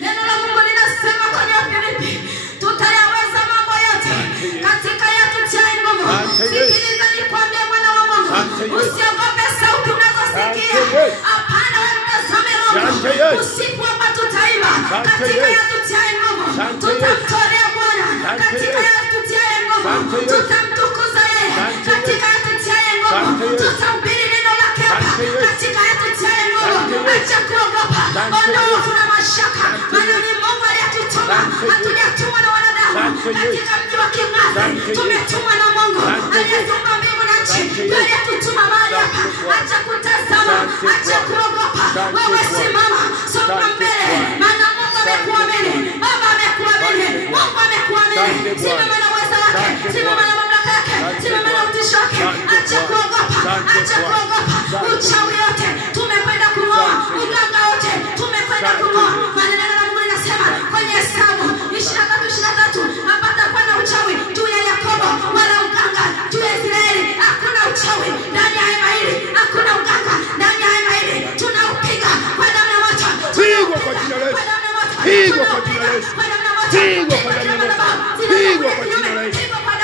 Neno la Mungu linasema kwenye Filipi, tutayaweza mambo yote katika yatutia nguvu. Sikiliza nikwambie mwana wa Mungu, usiogope sauti unazosikia. Hapana, wewe mtazame Mungu. Usiku hapa tutaimba katika yatutia nguvu. Tutamtolea Bwana katika yatutia nguvu. Tutamtukuza yeye katika yatutia nguvu. Tutahubiri neno lake hapa katika yatutia nguvu. Acha kuogopa, ondoa hofu na mashaka, maana ni Mungu aliyetutuma. Hatujatumwa na wanadamu. Katika mji wa Kimathi tumetumwa na Mungu aliyeumba mbingu na nchi. Aliyetutuma mahali hapa. Acha kutazama, acha kuogopa. Wewe simama, songa mbele, maana Mungu amekuamini. Baba amekuamini, Mungu amekuamini. Simama na uwezo wake, simama na mamlaka yake, simama na utisho wake. Acha kuogopa, acha kuogopa. Uchawi yote tumekwenda kung'oa, uganga wote tumekwenda kung'oa. Maana neno la Mungu linasema kwenye Hesabu 23:23, hapatakuwa na uchawi juu ya Yakobo wala uganga juu ya Israeli. Hakuna uchawi ndani ya hema hili, hakuna uganga ndani ya hema hili. Tunaupiga kwa damu ya moto, Pigwa kwa jina la Yesu, pigwa kwa jina la Yesu, pigwa kwa damu ya moto, pigwa kwa jina la Yesu,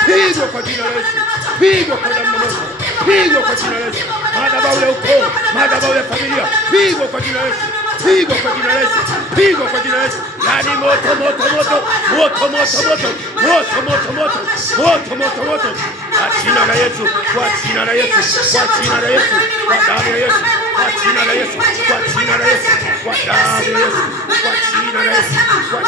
pigwa kwa jina la Yesu, pigwa kwa damu ya moto, pigwa kwa jina la Yesu. Madhabahu ya ukoo, madhabahu ya familia, pigwa kwa jina la Yesu, pigwa kwa jina la Yesu, pigwa kwa jina la Yesu. Yani moto moto moto moto moto moto moto moto moto moto moto moto kwa jina la Yesu, kwa jina la Yesu, kwa jina la Yesu, kwa damu ya Yesu, kwa jina la Yesu, kwa jina la Yesu, kwa damu ya Yesu, kwa jina la Yesu, kwa